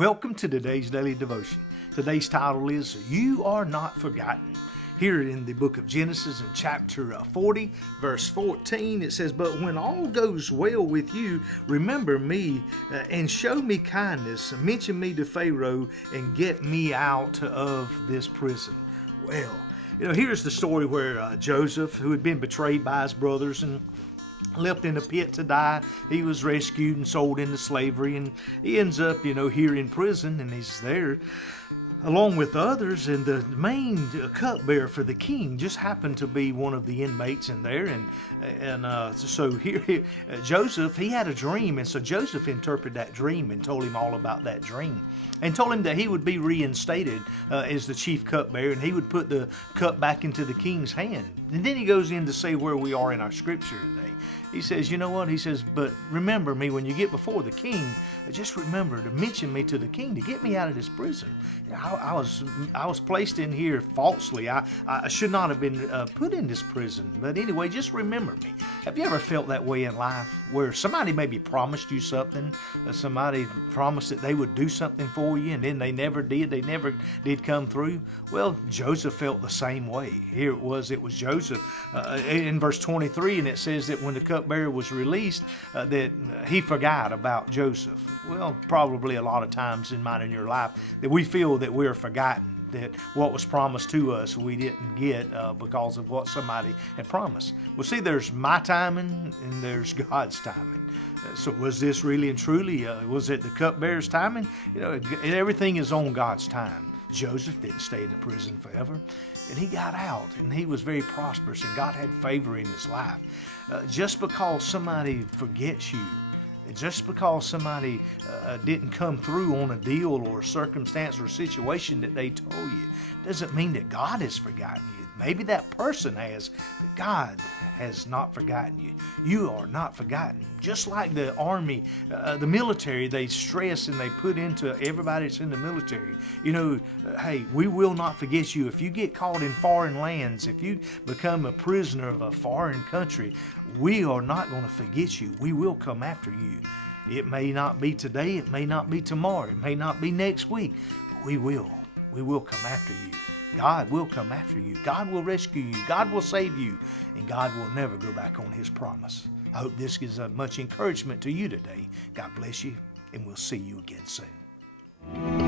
Welcome to today's daily devotion. Today's title is You Are Not Forgotten. Here in the book of Genesis in chapter 40, verse 14, it says, "But when all goes well with you, remember me and show me kindness. Mention me to Pharaoh and get me out of this prison." Well, here's the story where Joseph, who had been betrayed by his brothers and left in a pit to die, he was rescued and sold into slavery, and he ends up, here in prison, and he's there along with others, and the main cupbearer for the king just happened to be one of the inmates in there, so here Joseph, he had a dream, and so Joseph interpreted that dream and told him all about that dream, and told him that he would be reinstated as the chief cupbearer, and he would put the cup back into the king's hand. And then he goes in to say where we are in our scripture today. He says, you know what? He says, but remember me when you get before the king. Just remember to mention me to the king to get me out of this prison. I was placed in here falsely. I should not have been put in this prison. But anyway, just remember me. Have you ever felt that way in life where somebody maybe promised you something? Somebody promised that they would do something for you, and then they never did. They never did come through. Well, Joseph felt the same way. Here it was Joseph in verse 23, and it says that when the cupbearer was released, that he forgot about Joseph. Well, probably a lot of times in mine and your life that we feel that we're forgotten, that what was promised to us we didn't get because of what somebody had promised. Well, see, there's my timing and there's God's timing. So was this really and truly, was it the cupbearer's timing? Everything is on God's time. Joseph didn't stay in the prison forever, and he got out, and he was very prosperous, and God had favor in his life. Just because somebody forgets you, just because somebody didn't come through on a deal or a circumstance or a situation that they told you, doesn't mean that God has forgotten you. Maybe that person has, but God has not forgotten you. You are not forgotten. Just like the army, the military, they stress and they put into everybody that's in the military, hey, we will not forget you. If you get caught in foreign lands, if you become a prisoner of a foreign country, we are not going to forget you. We will come after you. It may not be today, it may not be tomorrow, it may not be next week, but we will. We will come after you. God will come after you. God will rescue you. God will save you. And God will never go back on His promise. I hope this gives much encouragement to you today. God bless you, and we'll see you again soon.